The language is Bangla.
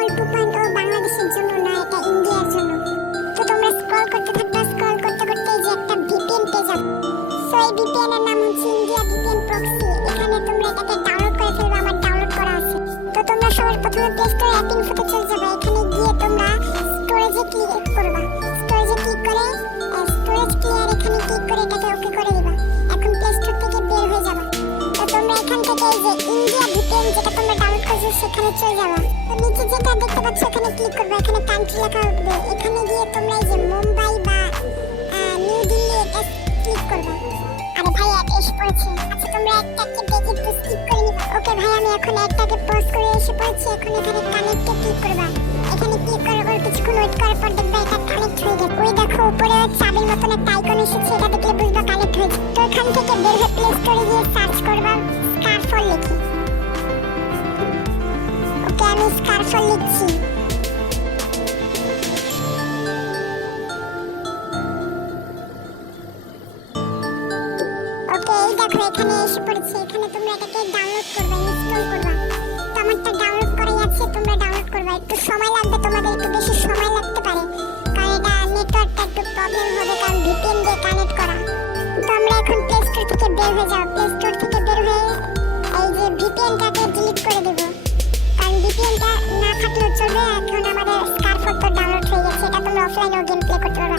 স্কারফল 2.0 বাংলাদেশের জন্য না, এটা ইন্ডিয়ার জন্য। তো তোমরা স্ক্রল করতে থাকবা, স্ক্রল করতে করতে এই যে একটা ভিপিএন পেয়ে যাবে। সো এই ভিপিএন এর নাম হচ্ছে ইন্ডিয়া ভিপিএন প্রক্সি। এখানে তোমরা এটাকে ডাউনলোড করে ফেলবে, আমার ডাউনলোড করা আছে। তো তোমরা সবার প্রথমে প্লে স্টোরে অ্যাপ ইনফোতে চলে যাবে। এখানে গিয়ে তোমরা স্টোরেজে ক্লিক করবা। স্টোরেজে ক্লিক করে স্টোরেজ ক্লিয়ার এখানে ক্লিক করে এটাকে ওকে করে দিবা। এখন প্লে স্টোর থেকে বের হয়ে যাবা। তো তোমরা এখান থেকে এই যে ইন্ডিয়া ভিপিএন যেটা তোমরা ডাউনলোড করেছো সেখানে চলে যাবা। তো নিচে যেটা দেখতে পাচ্ছ এখানে ক্লিক করবে, এখানে কান্ট্রি লেখা হবে। এখানে গিয়ে তোমরা এই যে মুম্বাই বা নিউ দিল্লি এটা ক্লিক করবে। আরে ভাই অ্যাড এসে পড়েছে। আচ্ছা তোমরা একটাকে দেখে একটু স্কিপ করে নিবা। ওকে ভাই আমি এখন একটাকে পজ করে এসে পড়েছি। এখন এখানে কানেক্টে ক্লিক করবা। এখানে ক্লিক করার পর কিছুক্ষণ ওয়েট করার পর দেখবা এটা কানেক্ট হয়ে গেছে। ওই দেখো উপরে চাবির মতন একটা আইকন এসেছে, এটা দেখলে বুঝবা কানেক্ট হয়েছে। তো এখান থেকে বের হয়ে প্লে স্টোরে গিয়ে সার্চ করবা স্কারফল লিখে। ওকে আমি স্কারফল লিখছি। ওকে এই দেখো এখানে এসে পড়েছে। এখানে তোমরা এটাকে ডাউনলোড করবে, ইনস্টল করবা। তো আমারটা ডাউনলোড করাই আছে, তোমরা ডাউনলোড করবা। একটু সময় লাগবে, তোমাদের একটু বেশি সময় লাগতে পারে, কারণ এটা নেটওয়ার্কটা একটু প্রবলেম হবে, কারণ ভিপিএন দিয়ে কানেক্ট করা। তো আমরা এখন প্লে স্টোর থেকে বের হয়ে যাও। প্লে স্টোর থেকে বের হয়ে এই যে ভিপিএনটাকে ডিলিট করে দেব, কারণ ভিপিএনটা না থাকলেও চলবে। এখন আমাদের স্কারফল তো ডাউনলোড হয়ে গেছে, এটা তোমরা অফলাইনেও গেম প্লে করতে পারবা।